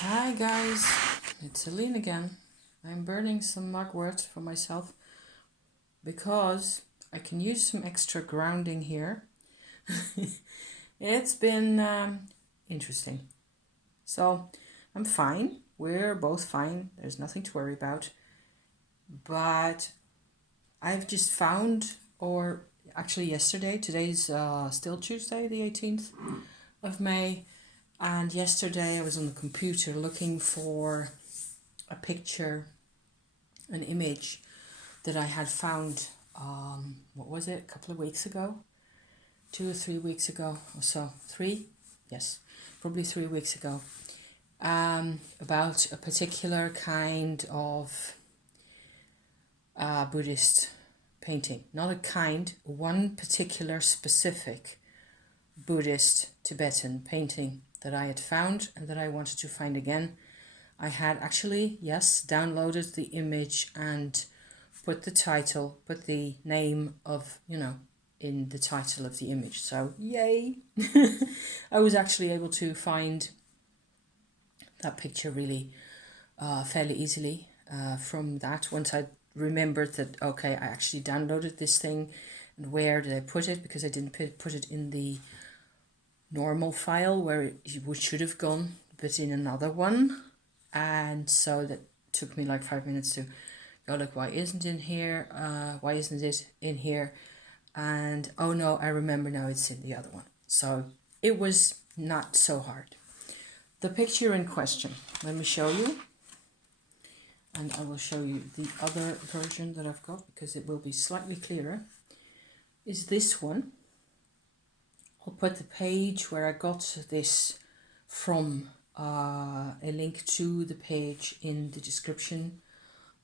Hi guys, it's Celine again. I'm burning some mugwort for myself because I can use some extra grounding here. It's been interesting. So I'm fine. We're both fine. There's nothing to worry about. But I've just found, or actually yesterday, today's still Tuesday, the 18th of May. And yesterday I was on the computer looking for a picture, an image that I had found, what was it, a couple of weeks ago? 2 or 3 weeks ago or so. 3? Yes, probably 3 weeks ago. About a particular kind of Buddhist painting. Not a kind, one particular specific Buddhist Tibetan painting that I had found and that I wanted to find again. I had actually, yes, downloaded the image and put the name of, in the title of the image. So, yay! I was actually able to find that picture really fairly easily from that. Once I remembered that, okay, I actually downloaded this thing, and where did I put it? Because I didn't put it in the normal file where it should have gone, but in another one. And so that took me like 5 minutes to go, like, why isn't it in here? Why isn't it in here? And oh no, I remember now, it's in the other one. So it was not so hard. The picture in question, let me show you. And I will show you the other version that I've got because it will be slightly clearer. Is this one. I'll put the page where I got this from, a link to the page in the description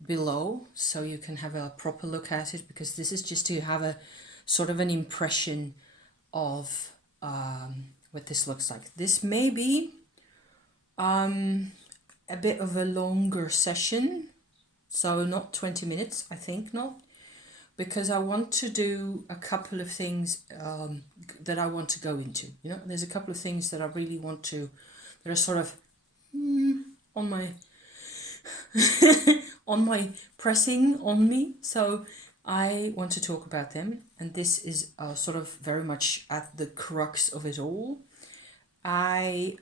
below, so you can have a proper look at it, because this is just to have a sort of an impression of what this looks like. This may be a bit of a longer session, so not 20 minutes, I think not, because I want to do a couple of things that I want to go into. There's a couple of things that I really want to, that are sort of on my on my pressing on me. So I want to talk about them, and this is sort of very much at the crux of it all. I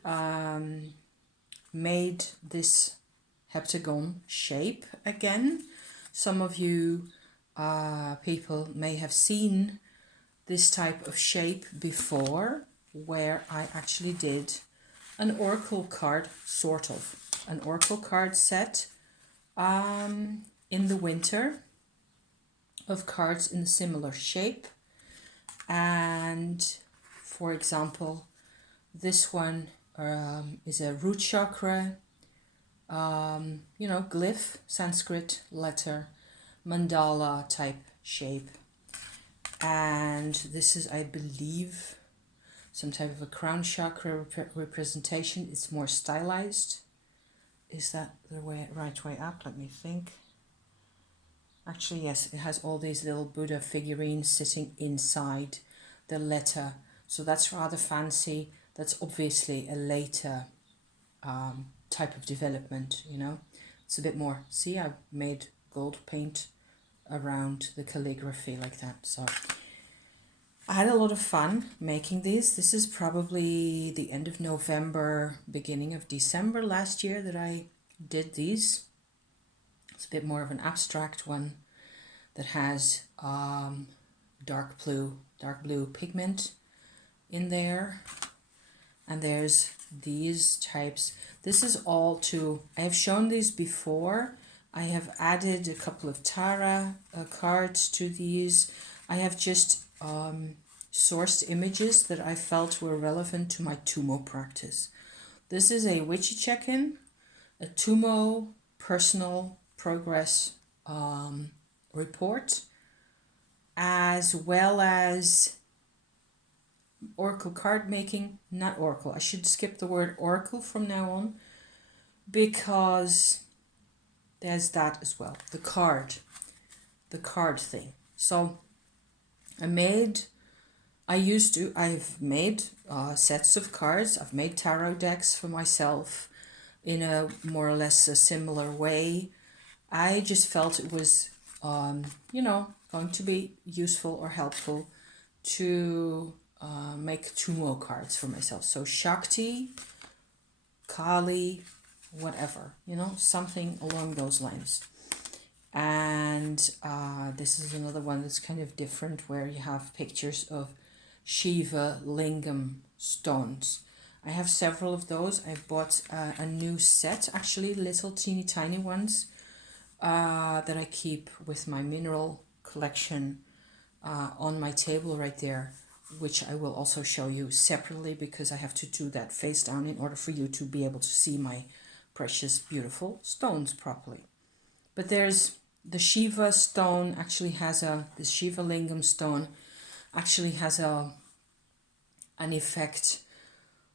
made this heptagon shape again. Some of you people may have seen this type of shape before, where I actually did an oracle card, sort of an oracle card set in the winter, of cards in a similar shape. And for example, this one is a root chakra, glyph, Sanskrit letter, mandala type shape. And this is, I believe, some type of a crown chakra representation. It's more stylized. Is that the right way up? Let me think. Actually, yes, it has all these little Buddha figurines sitting inside the letter. So that's rather fancy. That's obviously a later type of development, It's a bit more, see, I've made gold paint around the calligraphy like that. So I had a lot of fun making these. This is probably the end of November, beginning of December last year that I did these. It's a bit more of an abstract one that has dark blue pigment in there. And there's these types. This is all I have shown these before. I have added a couple of Tara cards to these. I have just sourced images that I felt were relevant to my Tumo practice. This is a Witchy check-in, a Tumo personal progress report, as well as oracle card making. Not oracle, I should skip the word oracle from now on, because there's that as well, the card thing. So I've made sets of cards. I've made tarot decks for myself. in a more or less a similar way. I just felt it was, going to be useful or helpful to make 2 more cards for myself. So Shakti, Kali, whatever, something along those lines. And this is another one that's kind of different, where you have pictures of Shiva Lingam stones. I have several of those. I bought a new set, actually, little teeny tiny ones that I keep with my mineral collection on my table right there, which I will also show you separately, because I have to do that face down in order for you to be able to see my precious, beautiful stones properly. But there's the Shiva stone actually has the Shiva Lingam stone actually has an effect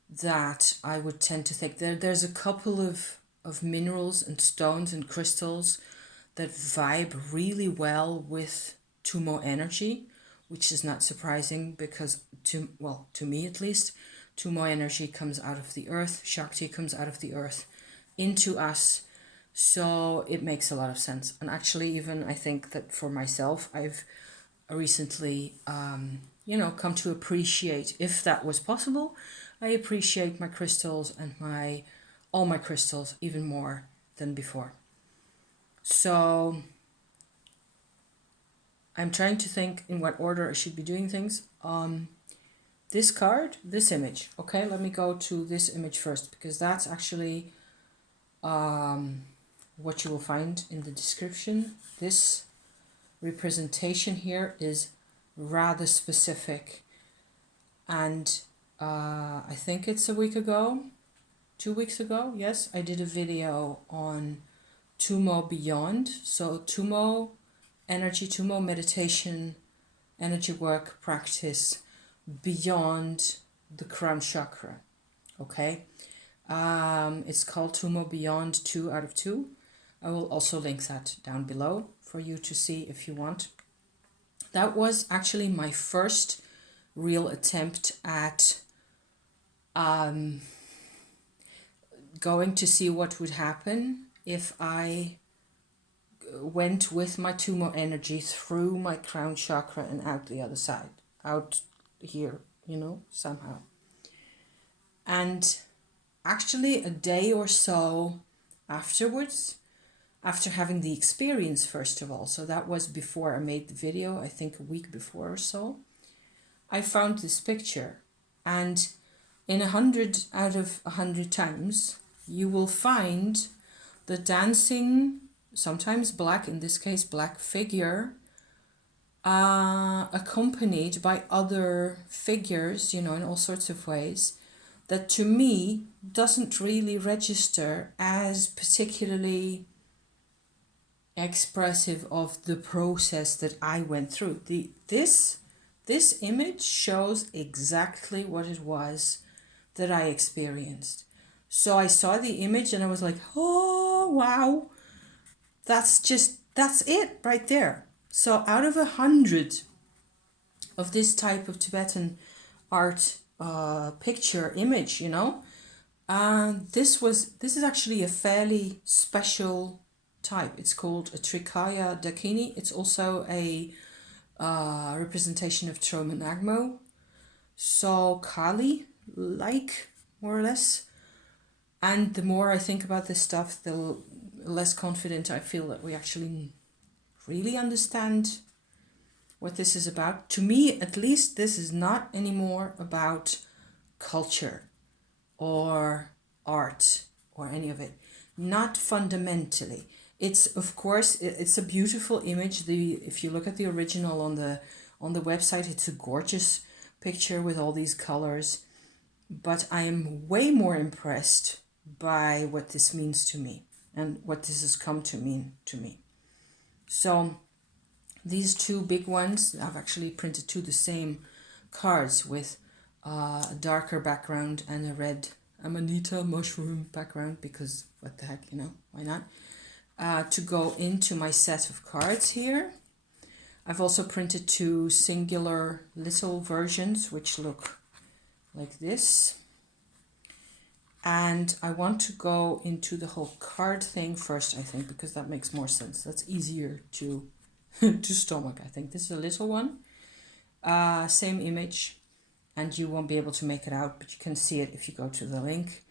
that I would tend to think. There's a couple of minerals and stones and crystals that vibe really well with Tumo energy, which is not surprising, because to me at least, Tumo energy comes out of the earth, Shakti comes out of the earth into us. So it makes a lot of sense. And actually, even I think that for myself, I've recently, come to appreciate, if that was possible, I appreciate my crystals and all my crystals even more than before. So I'm trying to think in what order I should be doing things. This card, this image. Okay, let me go to this image first, because that's actually what you will find in the description. This representation here is rather specific, and I think it's a week ago, 2 weeks ago, yes, I did a video on Tumo Beyond. So Tumo energy, Tumo meditation, energy work practice beyond the crown chakra. Okay, it's called Tumo Beyond 2 out of 2. I will also link that down below for you to see if you want. That was actually my first real attempt at going to see what would happen if I went with my Tumo energy through my crown chakra and out the other side, out here, somehow. And actually a day or so afterwards, after having the experience, first of all, so that was before I made the video, I think a week before or so, I found this picture. And in 100 out of 100 times, you will find the dancing, sometimes black, in this case black figure, accompanied by other figures, in all sorts of ways, that to me doesn't really register as particularly expressive of the process that I went through. This image shows exactly what it was that I experienced. So I saw the image and I was like, oh wow, that's it right there. So out of 100 of this type of Tibetan art picture image, this is actually a fairly special type. It's called a Trikaya Dakini. It's also a representation of Tromanagmo, so Kali, like, more or less. And the more I think about this stuff, the less confident I feel that we actually really understand what this is about. To me, at least, this is not anymore about culture or art or any of it. Not fundamentally. It's, of course, it's a beautiful image. If you look at the original on the website, it's a gorgeous picture with all these colors. But I am way more impressed by what this means to me and what this has come to mean to me. So these 2 big ones, I've actually printed 2 the same cards with a darker background and a red amanita mushroom background, because what the heck, why not? To go into my set of cards here. I've also printed 2 singular little versions which look like this. And I want to go into the whole card thing first, I think, because that makes more sense. That's easier to to stomach, I think. This is a little one. Same image, and you won't be able to make it out, but you can see it if you go to the link.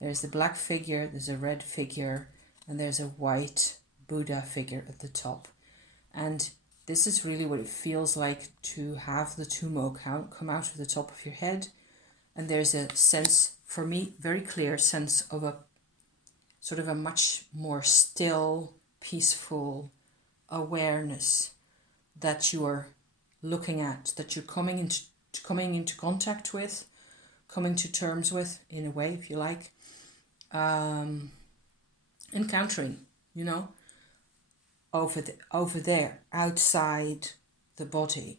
There's the black figure, there's a red figure, and there's a white Buddha figure at the top. And this is really what it feels like to have the Tumo come out of the top of your head. And there's a sense, for me, very clear sense of a sort of a much more still, peaceful awareness that you are looking at, that you're coming into contact with, coming to terms with, in a way, if you like, encountering, you know, over there, outside the body.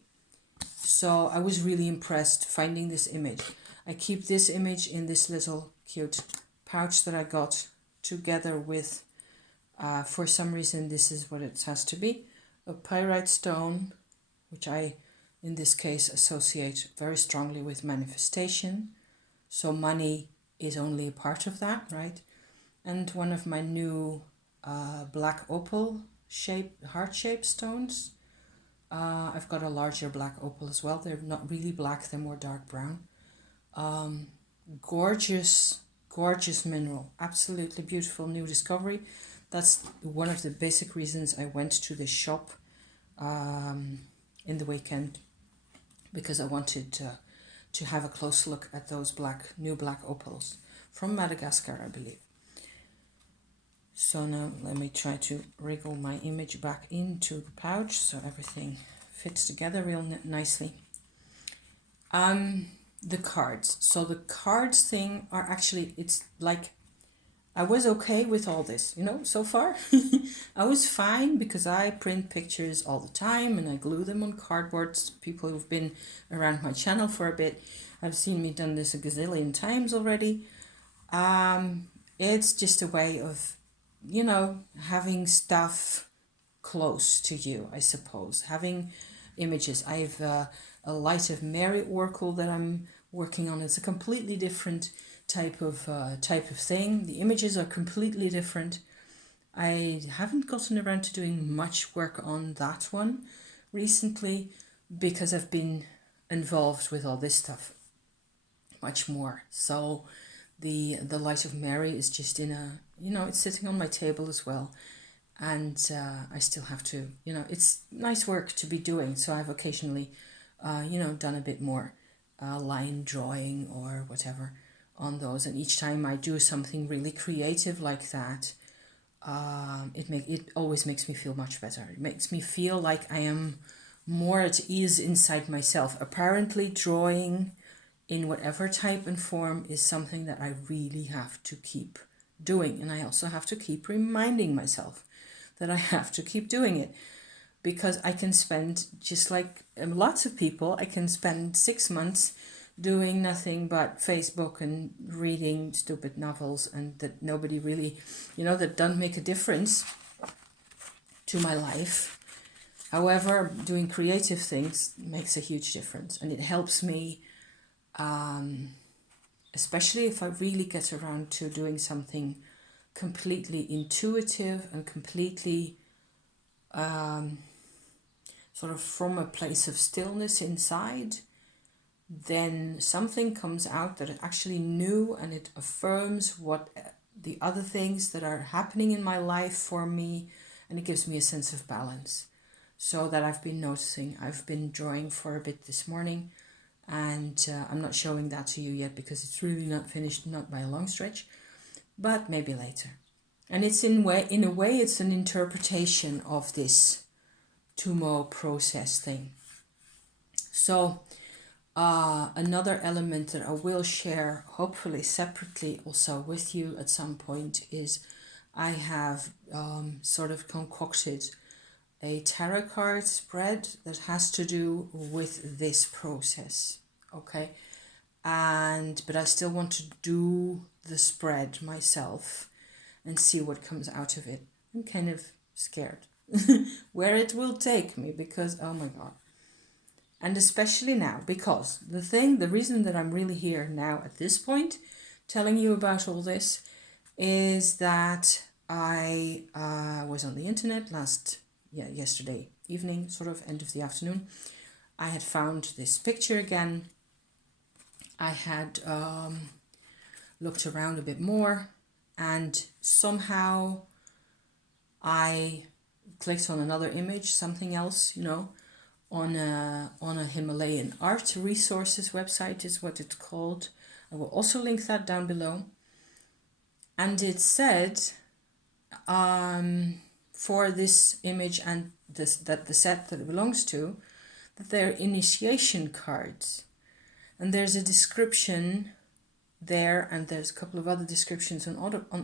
So I was really impressed finding this image. I keep this image in this little cute pouch that I got together with, for some reason this is what it has to be, a pyrite stone, which I, in this case, associate very strongly with manifestation. So money is only a part of that, right? And one of my new black opal heart-shaped stones. I've got a larger black opal as well. They're not really black, they're more dark brown. Gorgeous mineral. Absolutely beautiful new discovery. That's one of the basic reasons I went to this shop in the weekend, because I wanted to have a close look at those new black opals from Madagascar, I believe. So now let me try to wriggle my image back into the pouch so everything fits together real nicely. The cards. So the cards thing are actually, it's like, I was okay with all this, you know, so far. I was fine because I print pictures all the time and I glue them on cardboard. People who've been around my channel for a bit have seen me done this a gazillion times already. It's just a way of, you know, having stuff close to you, I suppose. Having images. I have a Light of Mary oracle that I'm working on. It's a completely different type of thing. The images are completely different. I haven't gotten around to doing much work on that one recently because I've been involved with all this stuff much more. So the Light of Mary is just in a, you know, it's sitting on my table as well. And I still have to, you know, it's nice work to be doing. So I've occasionally, you know, done a bit more line drawing or whatever on those. And each time I do something really creative like that, it always makes me feel much better. It makes me feel like I am more at ease inside myself. Apparently drawing in whatever type and form is something that I really have to keep doing. And I also have to keep reminding myself that I have to keep doing it, because I can spend, just like lots of people, I can spend 6 months doing nothing but Facebook and reading stupid novels, and that nobody really, you know, that doesn't make a difference to my life. However, doing creative things makes a huge difference, and it helps me, especially if I really get around to doing something completely intuitive and completely sort of from a place of stillness inside, then something comes out that is actually new, and it affirms what the other things that are happening in my life for me, and it gives me a sense of balance. So that I've been noticing. I've been drawing for a bit this morning, and I'm not showing that to you yet because it's really not finished, not by a long stretch, but maybe later. And it's in a way it's an interpretation of this Tumo process thing. So another element that I will share, hopefully separately also with you at some point, is I have sort of concocted a tarot card spread that has to do with this process, okay? But I still want to do the spread myself and see what comes out of it. I'm kind of scared where it will take me, because, oh my God. And especially now, because the reason that I'm really here now at this point telling you about all this is that I was on the internet yesterday evening, sort of end of the afternoon. I had found this picture again. I had looked around a bit more, and somehow I clicked on another image, something else, on a Himalayan art resources website is what it's called. I will also link that down below. And it said for this image and the set that it belongs to, that they're initiation cards. And there's a description there, and there's a couple of other descriptions on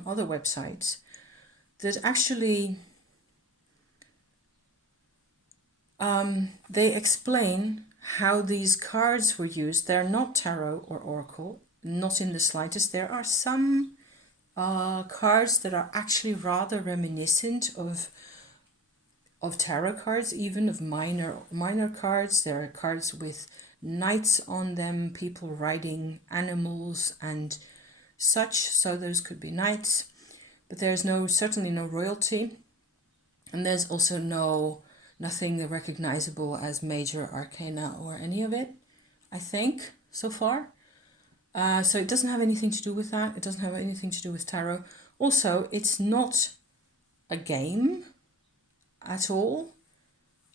other websites that actually they explain how these cards were used. They're not tarot or oracle, not in the slightest. There are some cards that are actually rather reminiscent of tarot cards, even of minor cards. There are cards with knights on them, people riding animals and such, so those could be knights, but there's certainly no royalty, and there's also nothing recognizable as major arcana or any of it, I think, so far. So it doesn't have anything to do with that. It doesn't have anything to do with tarot. Also, it's not a game at all,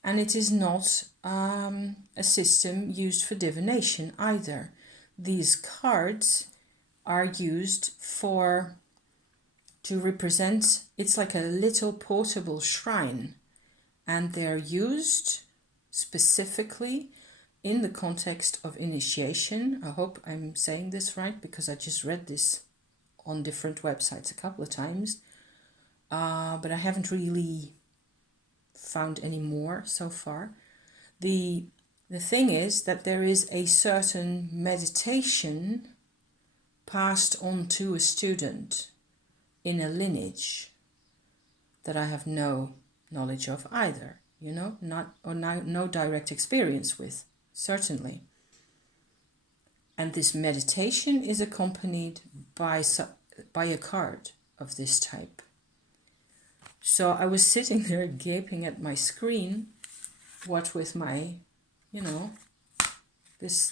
and it is not a system used for divination either. These cards are used to represent, it's like a little portable shrine, and they're used specifically in the context of initiation. I hope I'm saying this right, because I just read this on different websites a couple of times, but I haven't really found any more so far. The thing is that there is a certain meditation passed on to a student in a lineage that I have no knowledge of either, no direct experience with, certainly. And this meditation is accompanied by a card of this type. So I was sitting there gaping at my screen, what with my, this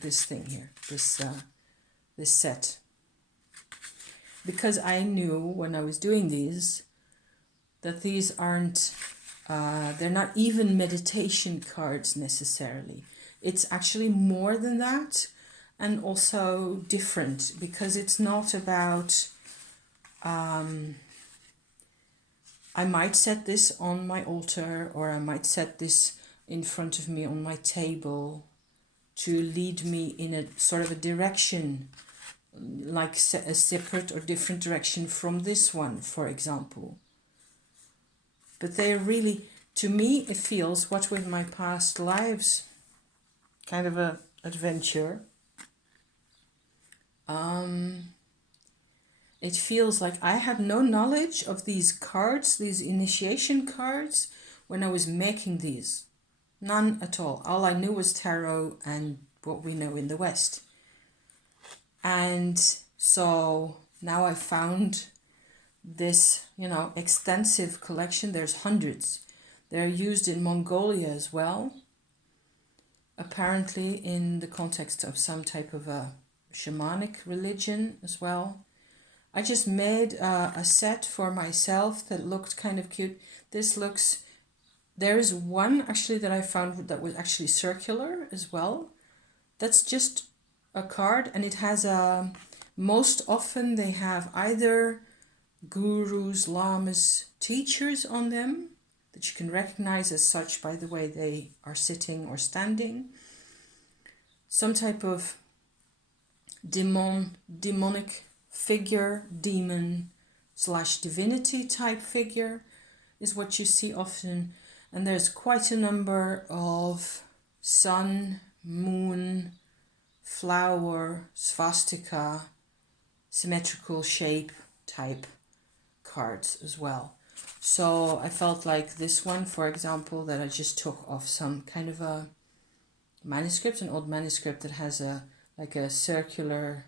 thing here, this set. Because I knew when I was doing these, that these aren't, they're not even meditation cards necessarily. It's actually more than that, and also different, because it's not about, I might set this on my altar, or I might set this in front of me on my table to lead me in a sort of a direction, like a separate or different direction from this one, for example. But they're really, to me, it feels, what with my past lives, kind of a adventure. It feels like I had no knowledge of these cards, these initiation cards, when I was making these. None at all. All I knew was tarot and what we know in the West. And so now I found this, extensive collection. There's hundreds. They're used in Mongolia as well, apparently in the context of some type of a shamanic religion as well. I just made a set for myself that looked kind of cute. There is one actually that I found that was actually circular as well. That's just a card, and it has most often they have either gurus, lamas, teachers on them that you can recognize as such by the way they are sitting or standing. Some type of demonic figure, demon / divinity type figure is what you see often. And there's quite a number of sun, moon, flower, swastika, symmetrical shape type cards as well. So I felt like this one, for example, that I just took off some kind of a manuscript, an old manuscript that has a like a circular,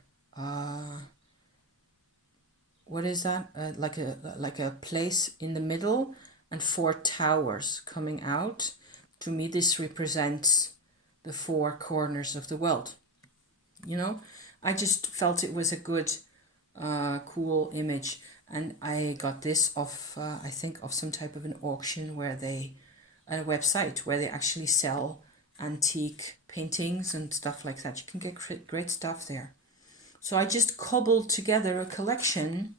what is that? Like a place in the middle and four towers coming out. To me, this represents the four corners of the world. You know, I just felt it was a good, cool image, and I got this off, I think, of some type of an auction where they, a website where they actually sell antique paintings and stuff like that. You can get great stuff there. So I just cobbled together a collection,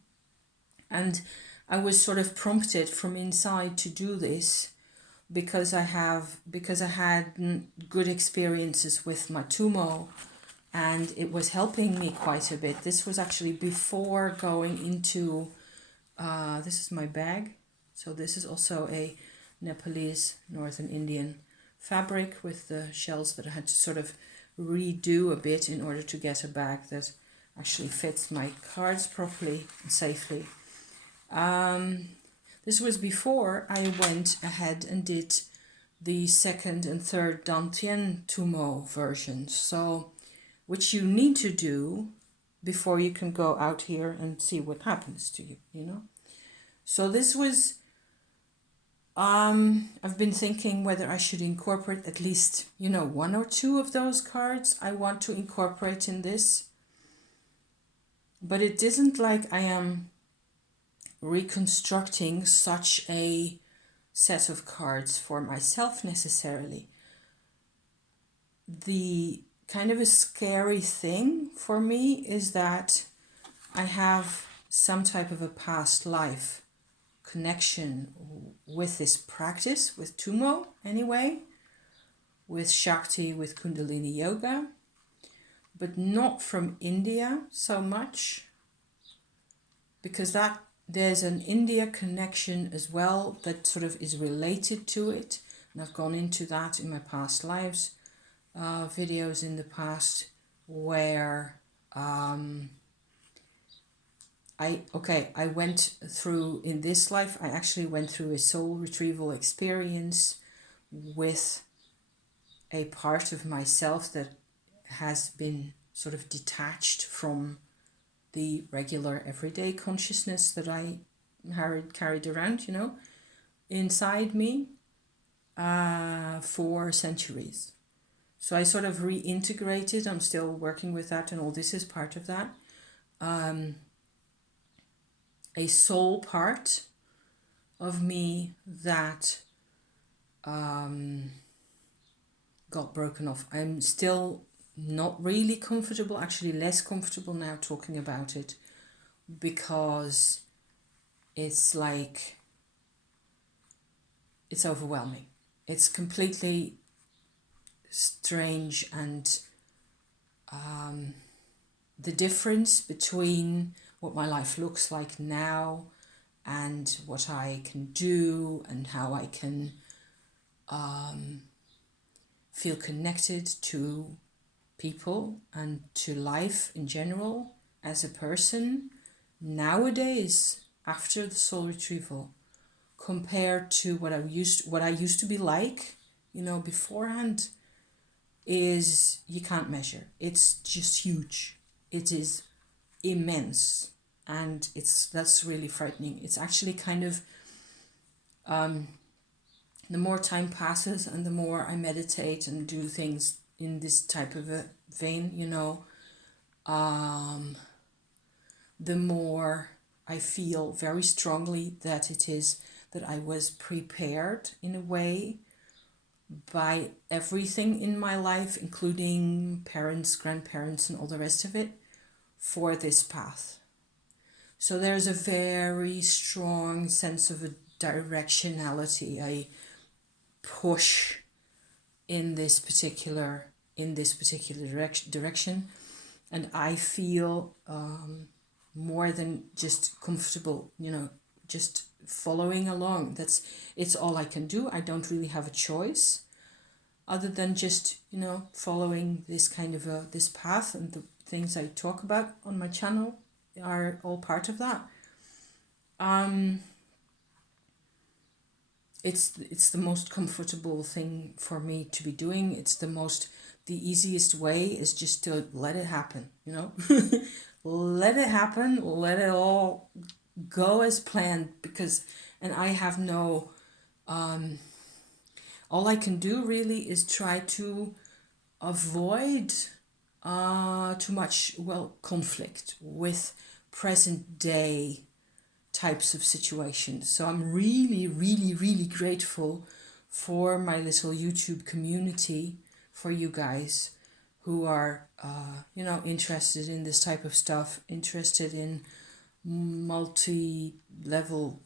and I was sort of prompted from inside to do this because I had good experiences with Matumo, and it was helping me quite a bit. This was actually before going into, this is my bag. So this is also a Nepalese Northern Indian fabric with the shells that I had to sort of redo a bit in order to get a bag that actually fits my cards properly and safely. This was before I went ahead and did the second and third Dantian Tumo versions. So, which you need to do before you can go out here and see what happens to you, you know. So this was, I've been thinking whether I should incorporate at least, you know, one or two of those cards I want to incorporate in this. But it isn't like I am reconstructing such a set of cards for myself necessarily. The kind of a scary thing for me is that I have some type of a past life connection with this practice, with Tumo anyway, with Shakti, with Kundalini Yoga, but not from India so much, because there's an India connection as well that sort of is related to it, and I've gone into that in my past lives videos in the past, where I went through, in this life I actually went through a soul retrieval experience with a part of myself that has been sort of detached from the regular everyday consciousness that I carried around, you know, inside me for centuries. So I sort of reintegrated. I'm still working with that, and all this is part of that. A soul part of me that got broken off. I'm still not really comfortable, actually less comfortable now talking about it, because it's like, it's overwhelming. It's completely strange, and the difference between what my life looks like now and what I can do and how I can feel connected to people and to life in general as a person nowadays after the soul retrieval, compared to what I used to be like, you know, beforehand, is you can't measure. It's just huge. It is immense, and that's really frightening. It's actually kind of the more time passes and the more I meditate and do things in this type of a vein, you know, the more I feel very strongly that it is that I was prepared in a way by everything in my life, including parents, grandparents, and all the rest of it, for this path. So there's a very strong sense of a directionality, a push in this particular direction, and I feel more than just comfortable, you know, just following along. It's all I can do. I don't really have a choice other than just, you know, following this kind of this path, and the things I talk about on my channel are all part of that. it's the most comfortable thing for me to be doing. It's the easiest way is just to let it happen, you know. Let it happen, let it all go as planned, because and I have no all I can do really is try to avoid too much, well, conflict with present day types of situations. So I'm really, really, really grateful for my little YouTube community, for you guys who are, you know, interested in this type of stuff, interested in multi-level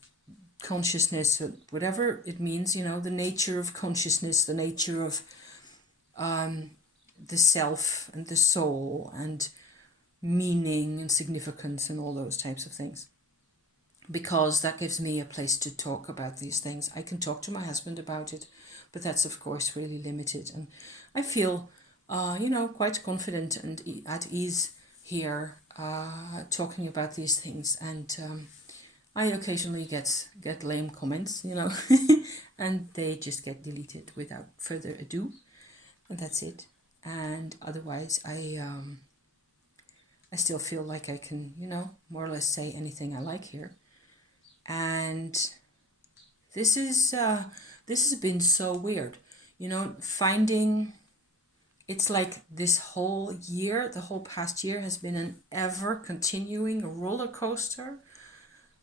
consciousness, whatever it means, you know, the nature of consciousness, the nature of the self and the soul and meaning and significance and all those types of things. Because that gives me a place to talk about these things. I can talk to my husband about it, but that's of course really limited. And I feel, you know, quite confident and at ease here talking about these things. And I occasionally get lame comments, you know, and they just get deleted without further ado, and that's it. And otherwise, I still feel like I can, you know, more or less say anything I like here. And this has been so weird, you know, finding. It's like this whole year, the whole past year has been an ever continuing roller coaster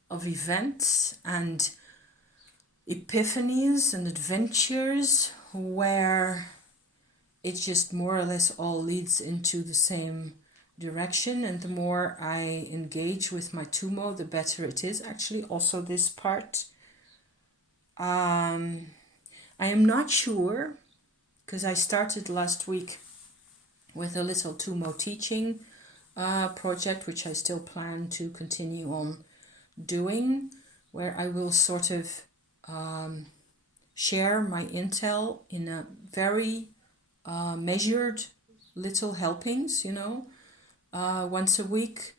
of events and epiphanies and adventures where it just more or less all leads into the same direction. And the more I engage with my Tumo, the better it is. Actually, also this part. I am not sure, because I started last week with a little Tumo teaching project, which I still plan to continue on doing, where I will sort of share my intel in a very measured little helpings, you know, once a week,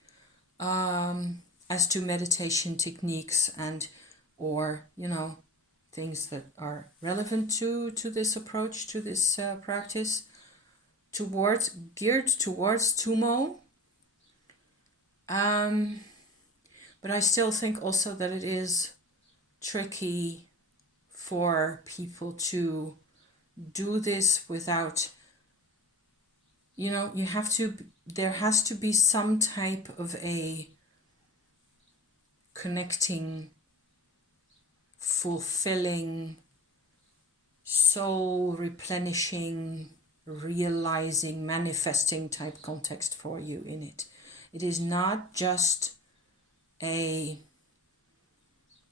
as to meditation techniques and or, you know, things that are relevant to this approach, to this practice, geared towards Tumo. But I still think also that it is tricky for people to do this without, you know, there has to be some type of a connecting, fulfilling, soul replenishing, realizing, manifesting type context for you in it. It is not just a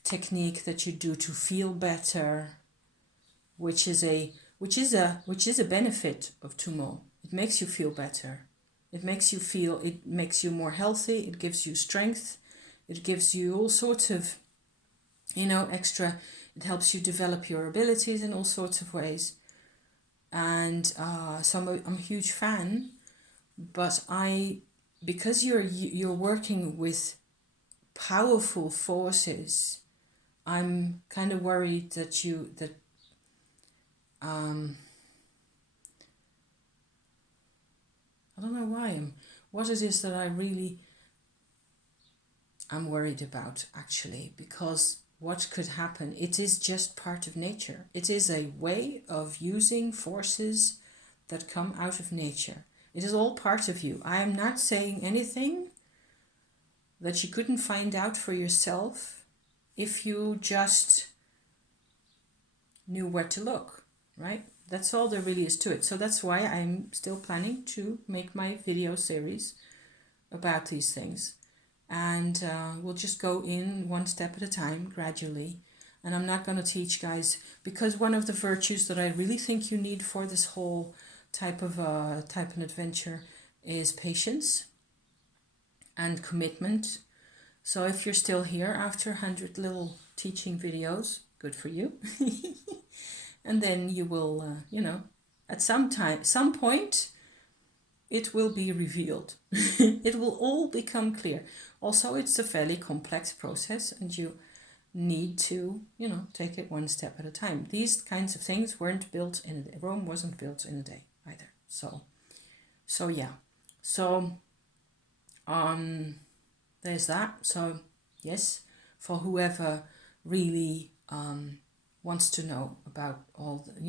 technique that you do to feel better, which is a benefit of Tumo. It makes you feel better. It makes you more healthy. It gives you strength. It gives you all sorts of, you know, extra. It helps you develop your abilities in all sorts of ways. And so I'm a huge fan. But because you're working with powerful forces, I'm kind of worried that I don't know why what it is that I'm worried about, actually, because what could happen, it is just part of nature. It is a way of using forces that come out of nature. It is all part of you. I am not saying anything that you couldn't find out for yourself if you just knew where to look, right? That's all there really is to it. So that's why I'm still planning to make my video series about these things. And we'll just go in one step at a time, gradually. And I'm not going to teach, guys, because one of the virtues that I really think you need for this whole type of adventure is patience and commitment. So if you're still here after 100 little teaching videos, good for you. And then you will, you know, at some point, it will be revealed. It will all become clear. Also, it's a fairly complex process, and need to, take it one step at a time. These kinds of things weren't built in a day. Rome wasn't built in a day either. So yeah. So there's that. So yes, for whoever really wants to know about all the,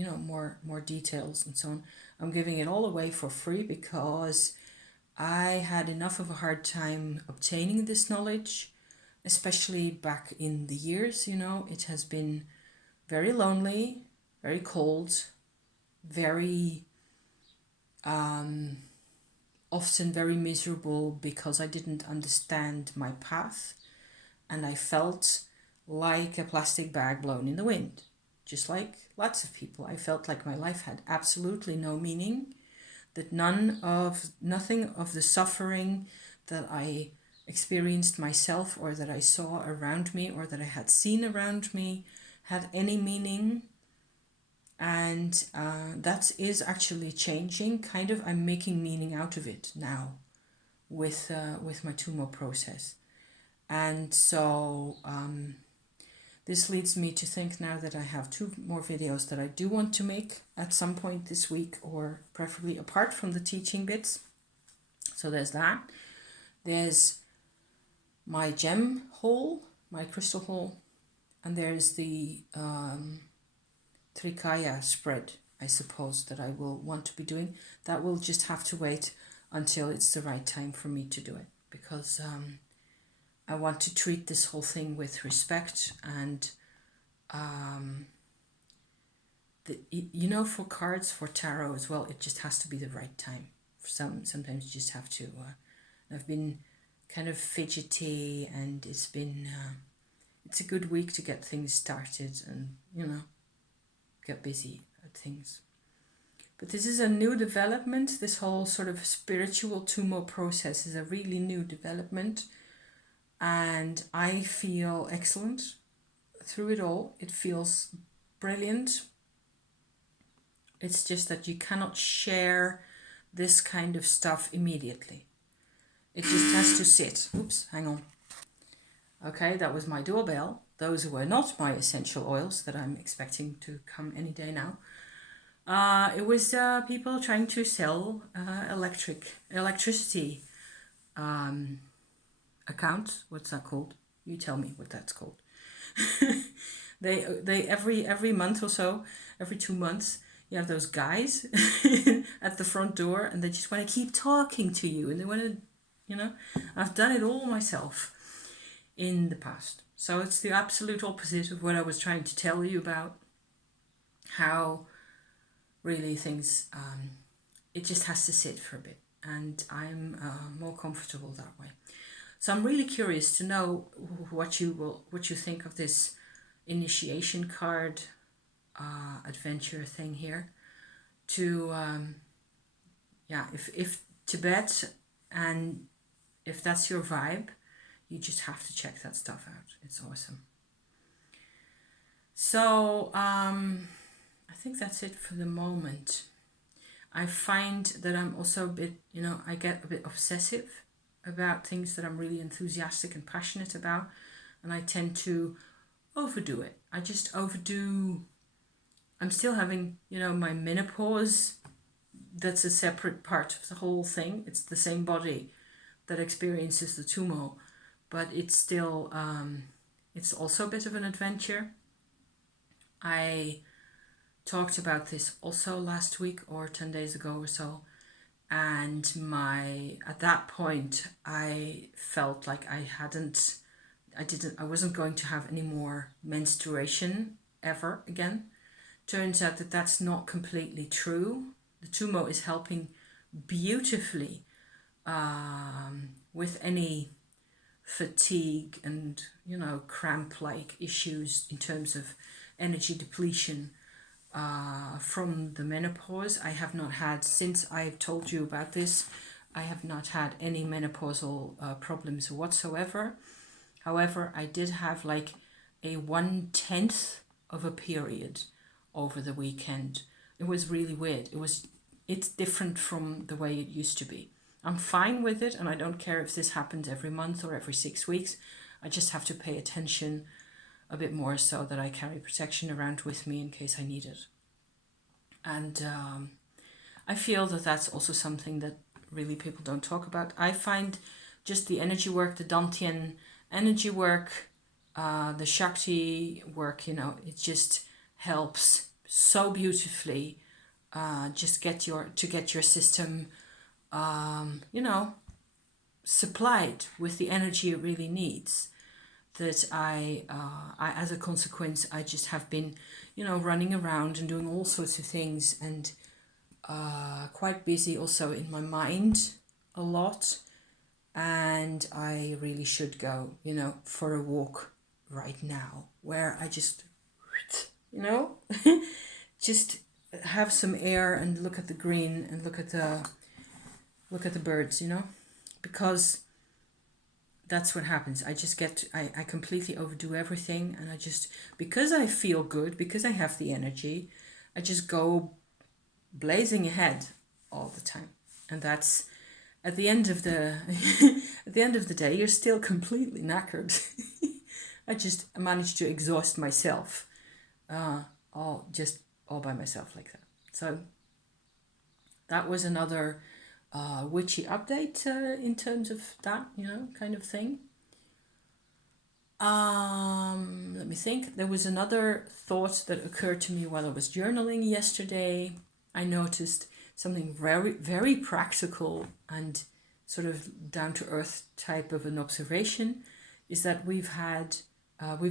more details and so on, I'm giving it all away for free because I had enough of a hard time obtaining this knowledge, especially back in the years. It has been very lonely, very cold, very often very miserable because I didn't understand my path, and I felt like a plastic bag blown in the wind. Just like lots of people, I felt like my life had absolutely no meaning, that nothing of the suffering that I experienced myself or that I saw around me or that I had seen around me had any meaning. And that is actually changing. Kind of, I'm making meaning out of it now with my tumor process. And so this leads me to think now that I have 2 more videos that I do want to make at some point this week, or preferably apart from the teaching bits. So there's that. There's my gem haul, my crystal haul, and there's the Trikaya spread, I suppose, that I will want to be doing. That will just have to wait until it's the right time for me to do it, because I want to treat this whole thing with respect. And for cards, for tarot as well, it just has to be the right time. Sometimes you just have to. I've been kind of fidgety, and it's a good week to get things started and get busy at things. But this is a new development. This whole sort of spiritual tumor process is a really new development, and I feel excellent through it all. It feels brilliant. It's just that you cannot share this kind of stuff immediately. It just has to sit. Oops, hang on. Okay, that was my doorbell. Those were not my essential oils that I'm expecting to come any day now. It was people trying to sell electricity accounts. What's that called? You tell me what that's called. They every month or so, every 2 months, you have those guys at the front door, and they just want to keep talking to you, and they want to, I've done it all myself in the past. So it's the absolute opposite of what I was trying to tell you about, how really things, it just has to sit for a bit, and I'm more comfortable that way. So I'm really curious to know what you think of this initiation card adventure thing here. To if Tibet, and if that's your vibe, you just have to check that stuff out. It's awesome. So I think that's it for the moment. I find that I'm also a bit, I get a bit obsessive about things that I'm really enthusiastic and passionate about, and I tend to overdo it. I just overdo. I'm still having, my menopause. That's a separate part of the whole thing. It's the same body that experiences the tumor, but it's still, it's also a bit of an adventure. I talked about this also last week or 10 days ago or so, and at that point I felt like I wasn't going to have any more menstruation ever again. Turns out that that's not completely true. The tumor is helping beautifully with any fatigue and cramp-like issues in terms of energy depletion from the menopause. I have not had, since I've told you about this, I have not had any menopausal problems whatsoever. However, I did have like a 1/10 of a period over the weekend. It was really weird. It's different from the way it used to be. I'm fine with it, and I don't care if this happens every month or every 6 weeks. I just have to pay attention a bit more so that I carry protection around with me in case I need it. And I feel that that's also something that really people don't talk about. I find just the energy work, the Dantian energy work, the Shakti work, you know, it just helps so beautifully just get your system, you know, supplied with the energy it really needs. That I, as a consequence, I just have been, you know, running around and doing all sorts of things, and quite busy also in my mind a lot. And I really should go, you know, for a walk right now, where I just, you know, just have some air and look at the green and look at the birds, you know, because that's what happens. I just I completely overdo everything, and I just, because I feel good, because I have the energy, I just go blazing ahead all the time. And that's, at the end of the at the end of the day, you're still completely knackered. I just managed to exhaust myself, all by myself like that. So that was another witchy update in terms of that, you know, kind of thing. Let me think. There was another thought that occurred to me while I was journaling yesterday. I noticed something very, very practical and sort of down to earth type of an observation, is that we've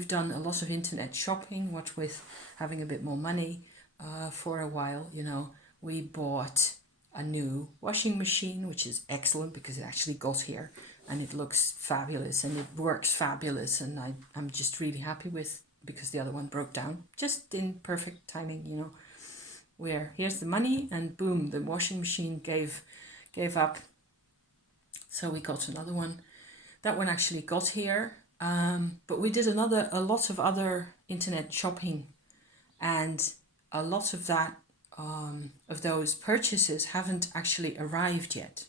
done a lot of internet shopping, what with having a bit more money for a while, you know. We bought a new washing machine, which is excellent because it actually got here and it looks fabulous and it works fabulous, and I'm just really happy with, because the other one broke down just in perfect timing, you know, where here's the money and boom, the washing machine gave up. So we got another one. That one actually got here, but we did a lot of other internet shopping, and a lot of that of those purchases haven't actually arrived yet.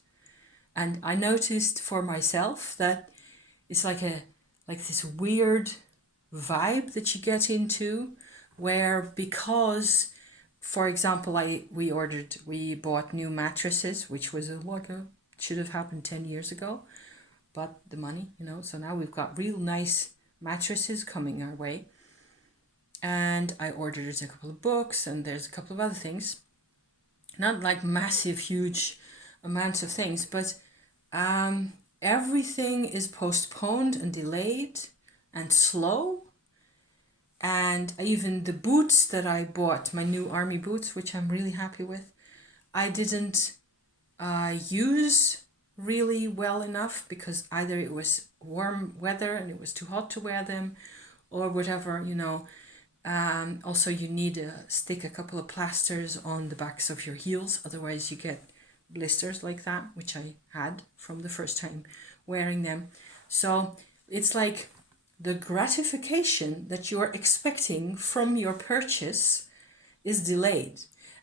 And I noticed for myself that it's like this weird vibe that you get into, where, because, for example, we bought new mattresses, which was should have happened 10 years ago, but the money, you know, so now we've got real nice mattresses coming our way. And I ordered a couple of books, and there's a couple of other things, not like massive, huge amounts of things, but everything is postponed and delayed and slow. And even the boots that I bought, my new army boots, which I'm really happy with, I didn't use really well enough, because either it was warm weather and it was too hot to wear them, or whatever, you know. Also, you need to stick a couple of plasters on the backs of your heels, otherwise you get blisters like that, which I had from the first time wearing them. So it's like the gratification that you're expecting from your purchase is delayed.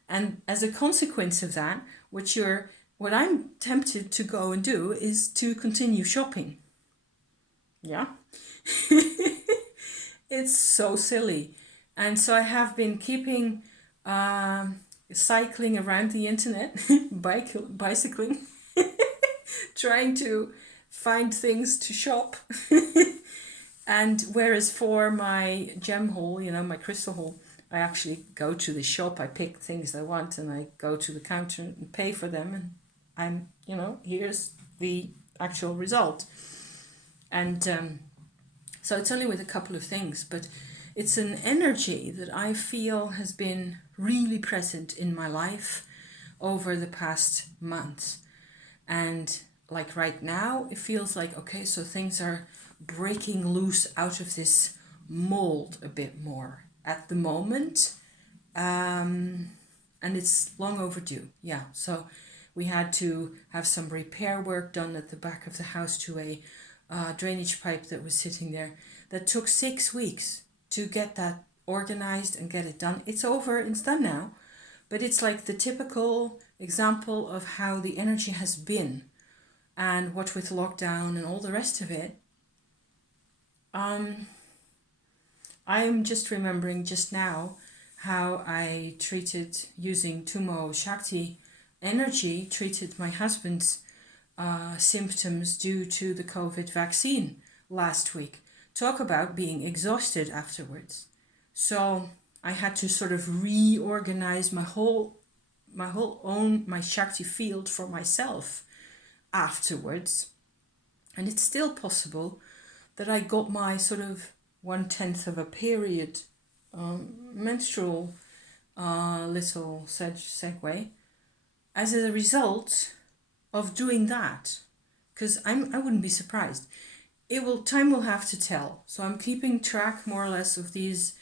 And as a consequence of that, what I'm tempted to go and do is to continue shopping. Yeah. It's so silly. And so I have been keeping cycling around the internet, bicycling, trying to find things to shop. And whereas for my gem haul, you know, my crystal haul, I actually go to the shop, I pick things I want, and I go to the counter and pay for them, and I'm, you know, here's the actual result. And so it's only with a couple of things, but it's an energy that I feel has been really present in my life over the past month. And like right now, it feels like, okay, so things are breaking loose out of this mold a bit more at the moment. And it's long overdue. Yeah, so we had to have some repair work done at the back of the house to a drainage pipe that was sitting there. That took 6 weeks to get that organized and get it done. It's over, it's done now. But it's like the typical example of how the energy has been, and what with lockdown and all the rest of it. I'm just remembering just now how I treated, using Tumo Shakti energy, treated my husband's symptoms due to the COVID vaccine last week. Talk about being exhausted afterwards. So I had to sort of reorganize my Shakti field for myself afterwards. And it's still possible that I got my sort of 1/10 of a period menstrual little segue as a result of doing that, because I wouldn't be surprised. Time will have to tell. So I'm keeping track more or less of these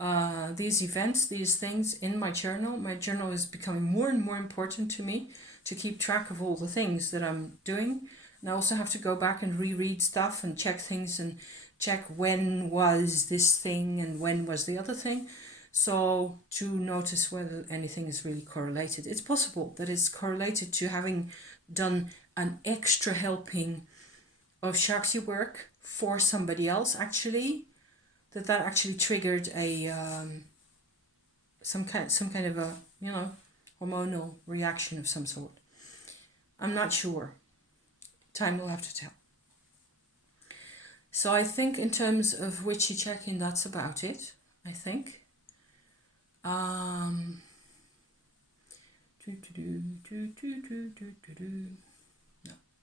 events, these things in my journal. My journal is becoming more and more important to me to keep track of all the things that I'm doing. And I also have to go back and reread stuff and check things and check when was this thing and when was the other thing. So to notice whether anything is really correlated. It's possible that it's correlated to having done an extra helping of Shakti work for somebody else, actually, that actually triggered a some kind of a hormonal reaction of some sort. I'm not sure. Time will have to tell. So I think in terms of witchy checking, that's about it. I think. No,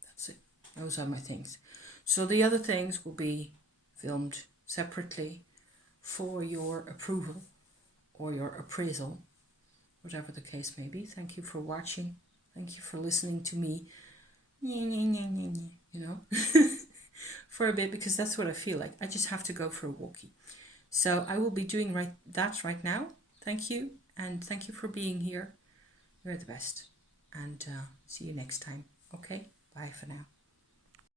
that's it. Those are my things. So the other things will be filmed separately for your approval or your appraisal, whatever the case may be. Thank you for watching. Thank you for listening to me, for a bit, because that's what I feel like. I just have to go for a walkie. So I will be doing that right now. Thank you, and thank you for being here. You're the best. And see you next time. Okay? Bye for now.